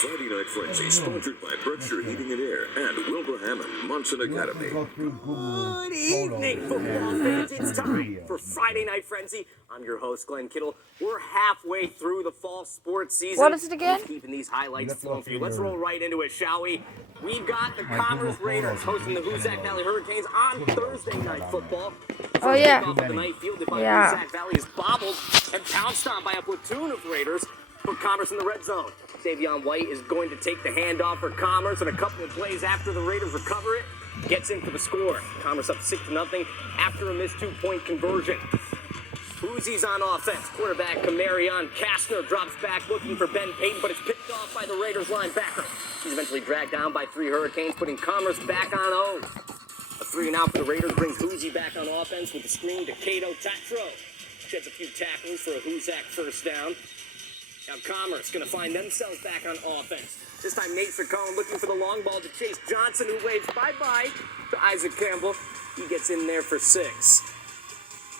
Friday Night Frenzy, sponsored by Berkshire Heating and Air and Wilbur Hammond, Munson Academy. Good evening, football fans. It's time for Friday Night Frenzy. I'm your host, Glenn Kittle. We're halfway through the fall sports season. What is it again? We're keeping these highlights flowing for you. Let's roll right into it, shall we? We've got the Commerce Raiders hosting the Hoosac Valley Hurricanes on Thursday Night Football. Oh, yeah. Off of the night fielded by Yeah. Hoosac Valley is bobbled and pounced on by a platoon of Raiders. Put Commerce in the red zone. Davion White is going to take the handoff for Commerce, and a couple of plays after the Raiders recover it, gets in for the score. Commerce up 6-0 after a missed two-point conversion. Hoosies on offense. Quarterback Kamarion Kastner drops back looking for Ben Payton, but it's picked off by the Raiders linebacker. He's eventually dragged down by 3 Hurricanes, putting Commerce back on O. A 3-and-out for the Raiders brings Hoosie back on offense with the screen to Cato Tatro. Sheds a few tackles for a Hoosac first down. Now Commerce going to find themselves back on offense. This time Nate Sircone looking for the long ball to Chase Johnson, who waves bye-bye to Isaac Campbell. He gets in there for 6.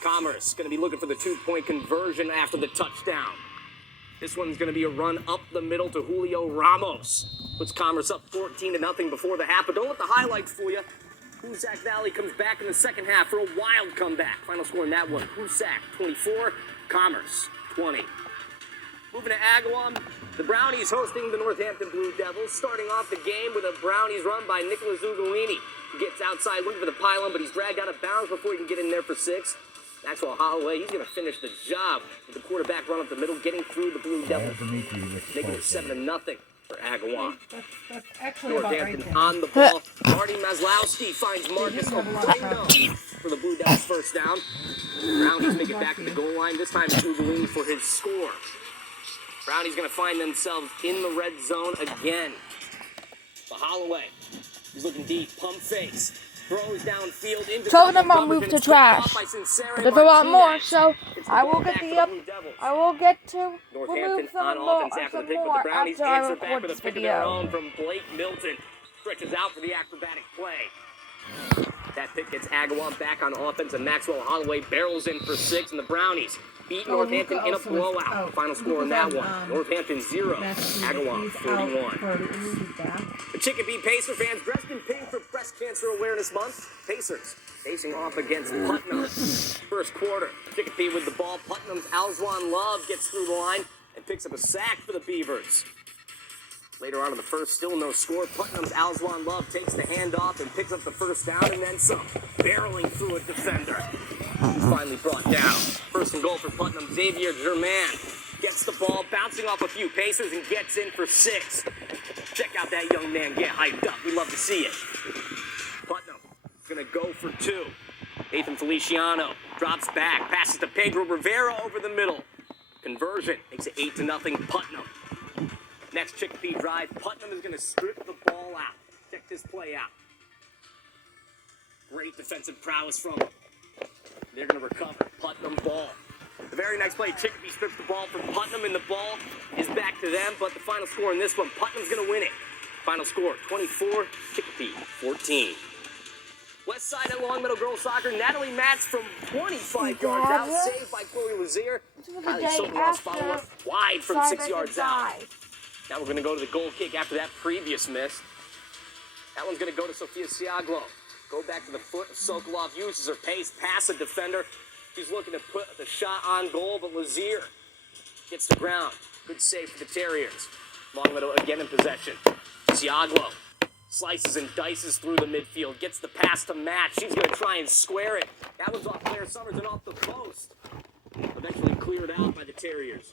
Commerce going to be looking for the 2-point conversion after the touchdown. This one's going to be a run up the middle to Julio Ramos. Puts Commerce up 14-0 before the half, but don't let the highlights fool you. Hoosac Valley comes back in the second half for a wild comeback. Final score in that one, Hoosac 24, Commerce 20. Moving to Agawam, the Brownies hosting the Northampton Blue Devils, starting off the game with a Brownies run by Nicholas Ugolini. He gets outside looking for the pylon, but he's dragged out of bounds before he can get in there for 6. Maxwell Holloway, he's going to finish the job with the quarterback run up the middle, getting through the Blue Devils, making it 7-0 for Agawam. That's actually about right Northampton there. on the ball. Marty Maslowski finds Marcus Oquendo for the Blue Devils first down. Brownies make it back to the goal line. This time it's Ugolini for his score. Brownies going to find themselves in the red zone again. But Holloway, he's looking deep, pump face, throws downfield into Tell them I'll move to trash. But if I want more, so I will get to remove some on more, offense after the some pick, but more the Brownies after I answer back record with a this pick of their video. own from Blake Milton. Stretches out for the acrobatic play. That pick gets Agawam back on offense, and Maxwell Holloway barrels in for 6, and the Brownies beat Northampton in a blowout. Final score in that one, Northampton 0, Agawam 41. The Chicopee Pacer fans dressed in pink for Breast Cancer Awareness Month. Pacers facing off against Putnam. First quarter, Chicopee with the ball. Putnam's Alzwan Love gets through the line and picks up a sack for the Beavers. Later on in the first, still no score. Putnam's Alzwan Love takes the handoff and picks up the first down and then some, barreling through a defender. He's finally brought down. First and goal for Putnam. Xavier Germain gets the ball, bouncing off a few Pacers and gets in for 6. Check out that young man get hyped up. We love to see it. Putnam gonna go for 2. Nathan Feliciano drops back, passes to Pedro Rivera over the middle. Conversion makes it 8-0 Putnam. Next Chicopee drive, Putnam is going to strip the ball out. Check this play out. Great defensive prowess from them. They're going to recover. Putnam ball. The very next play, Chicopee strips the ball from Putnam, and the ball is back to them. But the final score in this one, Putnam's going to win it. Final score, 24, Chicopee 14. West side at Long Meadow Girls Soccer, Natalie Matz from 25 yards out, saved by Chloe Lazier. Kylie Sotomayor's follow-up wide from 6 yards out. Now we're going to go to the goal kick after that previous miss. That one's going to go to Sophia Siaglo. Go back to the foot of Sokolov, uses her pace past the defender. She's looking to put the shot on goal, but Lazier gets the ground. Good save for the Terriers. Longmeadow again in possession. Siaglo slices and dices through the midfield, gets the pass to Matt. She's going to try and square it. That one's off Claire Summers and off the post. Eventually cleared out by the Terriers.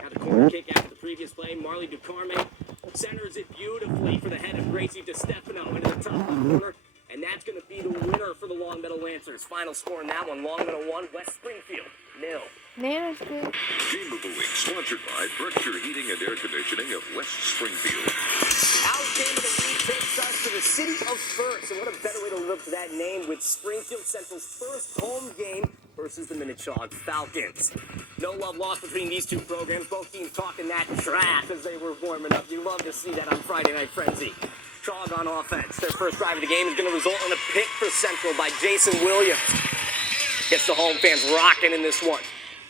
Now the corner kick after the previous play. Marley Ducarme centers it beautifully for the head of Gracie DeStefano into the top left corner. And that's going to be the winner for the Long Meadow Lancers. Final score in that one, Long Meadow 1, West Springfield 0. Nana's good. Game of the Week, sponsored by Berkshire Heating and Air Conditioning of West Springfield. Our Game of the Week takes us to the city of First. And what a better way to live to that name with Springfield Central's first home game versus the Minnechaug Falcons. No love lost between these two programs. Both teams talking that trash as they were warming up. You love to see that on Friday Night Frenzy. Chaug on offense. Their first drive of the game is going to result in a pick for Central by Jason Williams. Gets the home fans rocking in this one.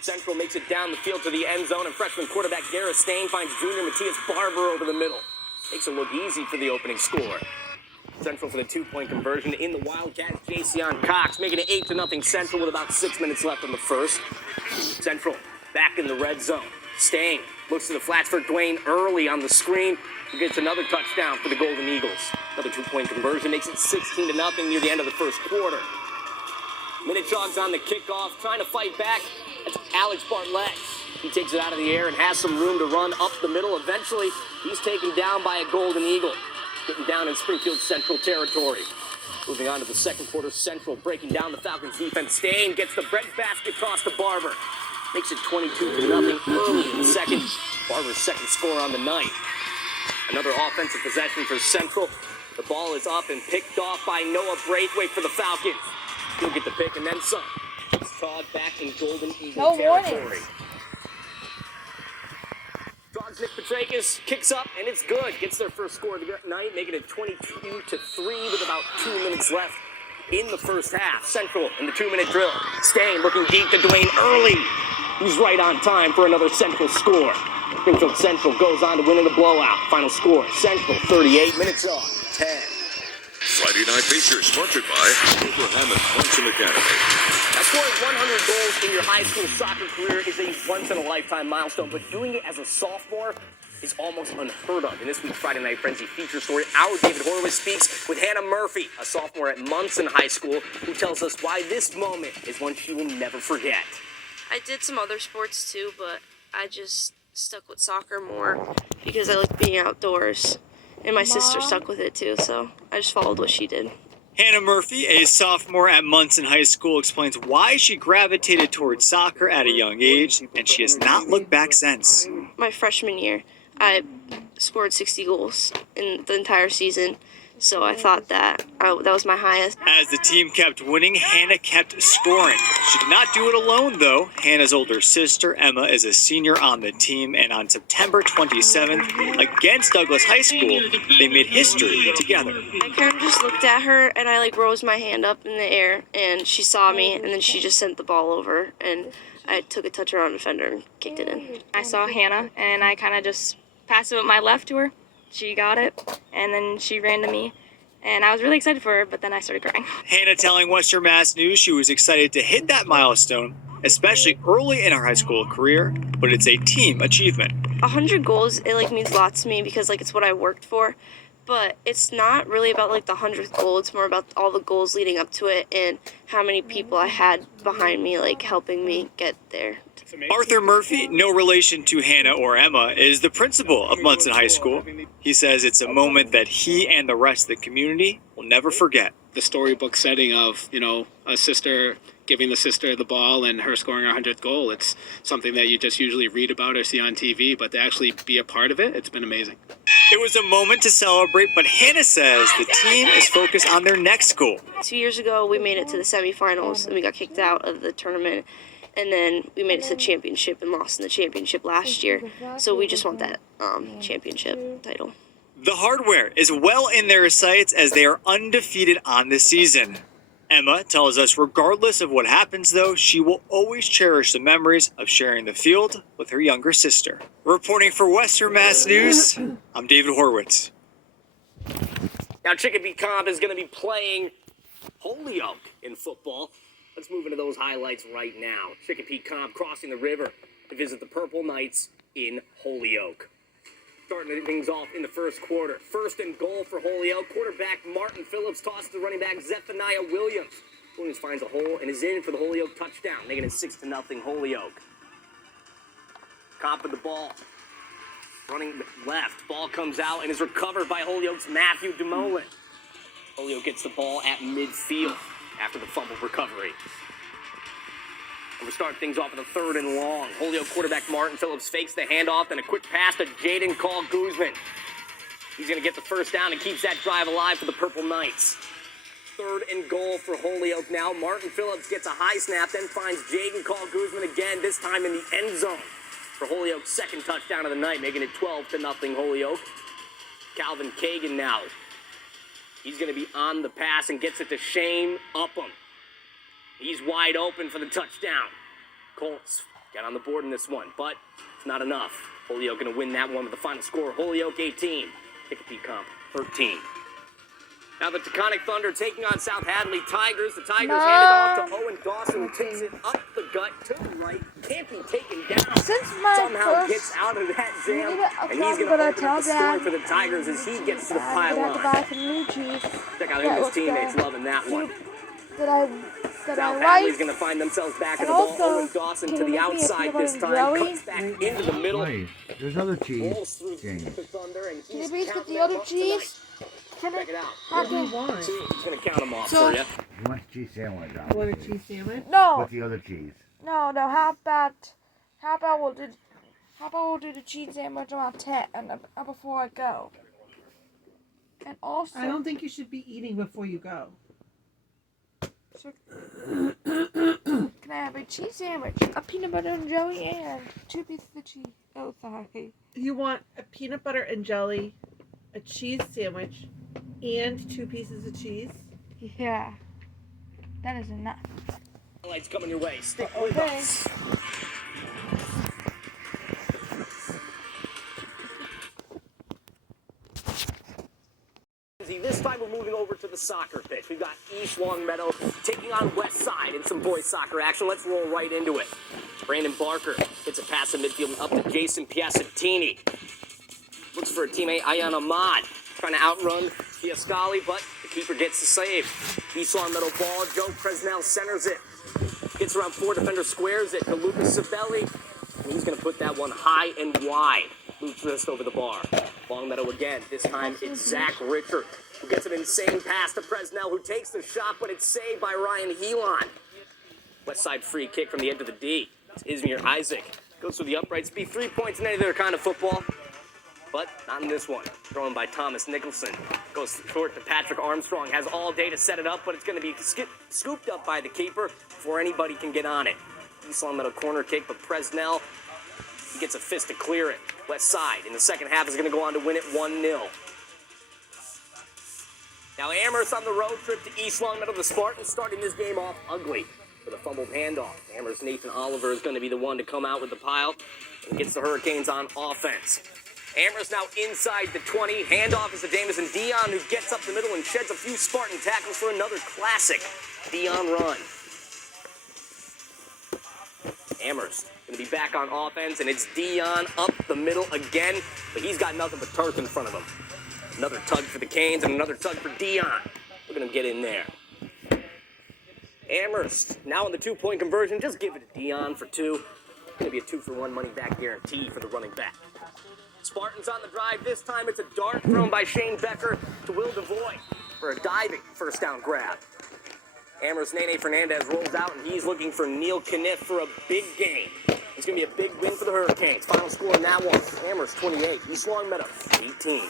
Central makes it down the field to the end zone, and freshman quarterback Garrett Stain finds junior Matthias Barber over the middle. Makes it look easy for the opening score. Central for the 2-point conversion in the Wildcats. Jason Cox making it 8-0 Central with about 6 minutes left in the first. Central back in the red zone. Stain looks to the flats for Dwayne Early on the screen, who gets another touchdown for the Golden Eagles. Another 2-point conversion makes it 16-0 near the end of the first quarter. Minute jogs on the kickoff, trying to fight back. That's Alex Bartlett. He takes it out of the air and has some room to run up the middle. Eventually, he's taken down by a Golden Eagle, getting down in Springfield Central territory. Moving on to the second quarter, Central breaking down the Falcons defense. Stain gets the breadbasket toss to Barber. Makes it 22-0 early in the second. Barber's second score on the night. Another offensive possession for Central. The ball is up and picked off by Noah Braithwaite for the Falcons. He'll get the pick and then some. It's Todd back in Golden Eagle territory. Dogs Nick Petrakis kicks up and it's good. Gets their first score of the night, making it 22-3 with about 2 minutes left in the first half. Central in the 2-minute drill. Stain looking deep to Dwayne Early. He's right on time for another Central score. Springfield Central goes on to win in the blowout. Final score, Central 38, minutes on 10. Friday Night Feature sponsored by Wilbur Hammond Munson Academy. Now, scoring 100 goals in your high school soccer career is a once-in-a-lifetime milestone, but doing it as a sophomore is almost unheard of. In this week's Friday Night Frenzy feature story, our David Horowitz speaks with Hannah Murphy, a sophomore at Munson High School, who tells us why this moment is one she will never forget. I did some other sports too, but I just stuck with soccer more because I like being outdoors. And my sister stuck with it too, so I just followed what she did. Hannah Murphy, a sophomore at Munson High School, explains why she gravitated towards soccer at a young age, and she has not looked back since. My freshman year, I scored 60 goals in the entire season, so I thought that was my highest. As the team kept winning, Hannah kept scoring. She did not do it alone, though. Hannah's older sister, Emma, is a senior on the team, and on September 27th, against Douglas High School, they made history together. I kind of just looked at her, and I rose my hand up in the air, and she saw me, and then she just sent the ball over, and I took a touch around the defender and kicked it in. I saw Hannah, and I kind of just passed it with my left to her. She got it, and then she ran to me, and I was really excited for her, but then I started crying. Hannah telling Western Mass News she was excited to hit that milestone, especially early in her high school career, but it's a team achievement. 100 goals, it means a lot to me because it's what I worked for, but it's not really about the 100th goal. It's more about all the goals leading up to it and how many people I had behind me helping me get there. Arthur Murphy, no relation to Hannah or Emma, is the principal of Munson High School. He says it's a moment that he and the rest of the community will never forget. The storybook setting of, a sister giving the sister the ball and her scoring her 100th goal. It's something that you just usually read about or see on TV, but to actually be a part of it, it's been amazing. It was a moment to celebrate, but Hannah says the team is focused on their next goal. 2 years ago, we made it to the semifinals, and we got kicked out of the tournament. And then we made it to the championship and lost in the championship last year. So we just want that championship title. The hardware is well in their sights as they are undefeated on the season. Emma tells us regardless of what happens, though, she will always cherish the memories of sharing the field with her younger sister. Reporting for Western Mass News, I'm David Horowitz. Now Chicopee Comp is going to be playing Holyoke in football. Let's move into those highlights right now. Chicopee Comp crossing the river to visit the Purple Knights in Holyoke. Starting things off in the first quarter. First and goal for Holyoke. Quarterback Martin Phillips tosses to running back Zephaniah Williams. Williams finds a hole and is in for the Holyoke touchdown, making it 6-0 Holyoke. Comp with the ball. Running left. Ball comes out and is recovered by Holyoke's Matthew DeMolin. Holyoke gets the ball at midfield after the fumble recovery. And we start things off with a third and long. Holyoke quarterback Martin Phillips fakes the handoff and a quick pass to Jaden Call Guzman. He's going to get the first down and keeps that drive alive for the Purple Knights. Third and goal for Holyoke now. Martin Phillips gets a high snap, then finds Jaden Call Guzman again, this time in the end zone for Holyoke's second touchdown of the night, making it 12-0 Holyoke. Calvin Kagan now. He's going to be on the pass and gets it to Shane Upham. He's wide open for the touchdown. Colts Get on the board in this one, but it's not enough. Holyoke going to win that one with the final score. Holyoke 18, Chicopee Comp 13. Now the Taconic Thunder taking on South Hadley Tigers. The Tigers hand it off to Owen Dawson, who takes it up the gut to the right. Can't be taken down. Since my Somehow first gets out of that jam, meeting, and he's going to open up the scoring for the Tigers as he gets to the I had to pylon. buy some new cheese Check out him and his teammates loving that one. that South I Hadley's like. going to find themselves back at And the ball. also, Owen Dawson can to you the make me a outside peanut this butter time. and jelly? Cuts back into the middle. Wait, there's other cheese Rolls through game. the Thunder, and Can you he's please get counting the them other up cheese? tonight. Check it out. What do you want? See, he's going to count them off So- for you. You want a cheese sandwich? You want a cheese sandwich? No, What's the other cheese? no. How about we'll do the cheese sandwich around 10 and before I go. And also, I don't think you should be eating before you go. can I have a cheese sandwich, a peanut butter and jelly, and 2 pieces of cheese? Oh, sorry. You want a peanut butter and jelly, a cheese sandwich, and 2 pieces of cheese? Yeah, that is enough. Lights coming your way. Stick with Okay. us. This time we're moving over to the soccer pitch. We've got East Longmeadow taking on West Side in some boys soccer action. Let's roll right into it. Brandon Barker hits a pass in midfield and up to Jason Piacentini. Looks for a teammate, Ayan Ahmad, trying to outrun Fiascali, but the keeper gets the save. East Longmeadow ball, Joe Presnell centers it. Gets around 4 defenders, squares it to Lucas Sabelli, and he's going to put that one high and wide. Loops wrist over the bar. Longmeadow again. This time it's Zach Richard, who gets an insane pass to Presnell, who takes the shot, but it's saved by Ryan Helon. West side free kick from the end of the D. It's Izmir Isaac. Goes through the uprights. Be 3 points in any other kind of football, but not in this one. Thrown by Thomas Nicholson. Goes short to Patrick Armstrong. Has all day to set it up, but it's going to be scooped up by the keeper before anybody can get on it. East Longmeadow corner kick, but Presnell, he gets a fist to clear it. West side in the second half is going to go on to win it 1-0. Now Amherst on the road trip to East Longmeadow. The Spartans starting this game off ugly with a fumbled handoff. Amherst Nathan Oliver is going to be the one to come out with the pile and gets the Hurricanes on offense. Amherst now inside the 20. Handoff is to Jamison Dion, who gets up the middle and sheds a few Spartan tackles for another classic Dion run. Amherst going to be back on offense, and it's Dion up the middle again, but he's got nothing but turf in front of him. Another tug for the Canes and another tug for Dion. Look at him get in there. Amherst now in the 2-point conversion. Just give it to Dion for 2. Going to be a 2-for-1 money-back guarantee for the running back. Spartans on the drive. This time it's a dart thrown by Shane Becker to Will DeVoy for a diving first down grab. Amherst Nene Fernandez rolls out, and he's looking for Neil Kniff for a big game. It's going to be a big win for the Hurricanes. Final score in that one, Amherst 28, East Longmeadow 18.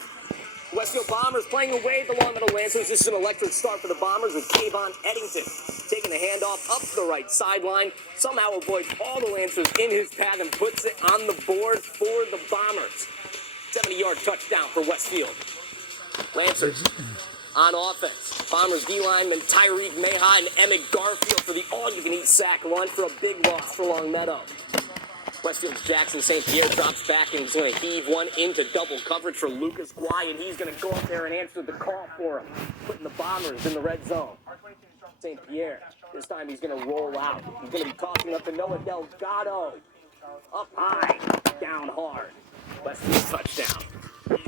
Westfield Bombers playing away the Longmeadow Lancers. This is an electric start for the Bombers with Kayvon Eddington taking the handoff up the right sideline. Somehow avoids all the Lancers in his path and puts it on the board for the Bombers. 70-yard touchdown for Westfield. Lancers on offense. Bombers D lineman Tyreek Meha and Emmett Garfield for the all-you-can-eat sack lunch for a big loss for Longmeadow. Westfield's Jackson St. Pierre drops back and he's going to heave one into double coverage for Lucas Guay, and he's going to go up there and answer the call for him, putting the Bombers in the red zone. St. Pierre, this time he's going to roll out. He's going to be tossing up to Noah Delgado. Up high, down hard. Westfield touchdown.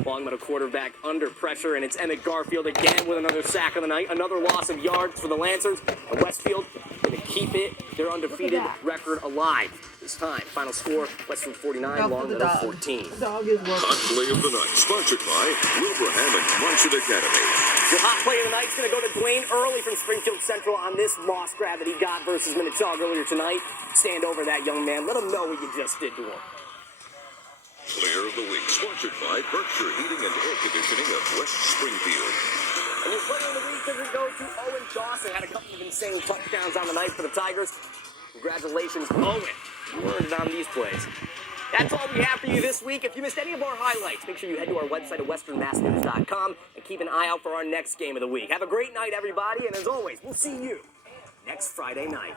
Longmeadow quarterback under pressure, and it's Emmett Garfield again with another sack of the night. Another loss of yards for the Lancers. And Westfield going to keep their undefeated record alive. This time, final score, Westfield 49, Longmeadow 14. The dog is working. Hot play of the night, sponsored by Wilbraham and Marchand Academy. Your hot play of the night is going to go to Dwayne Early from Springfield Central on this Moss grab that he got versus Minnetonka earlier tonight. Stand over that young man. Let him know what you just did to him. Player of the week, sponsored by Berkshire Heating and Air Conditioning of West Springfield. And your player of the week doesn't go to Owen Dawson. Had a couple of insane touchdowns on the night for the Tigers. Congratulations, Owen. You earned it on these plays. That's all we have for you this week. If you missed any of our highlights, make sure you head to our website at westernmassnews.com and keep an eye out for our next game of the week. Have a great night, everybody, and as always, we'll see you next Friday night.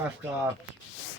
crust off.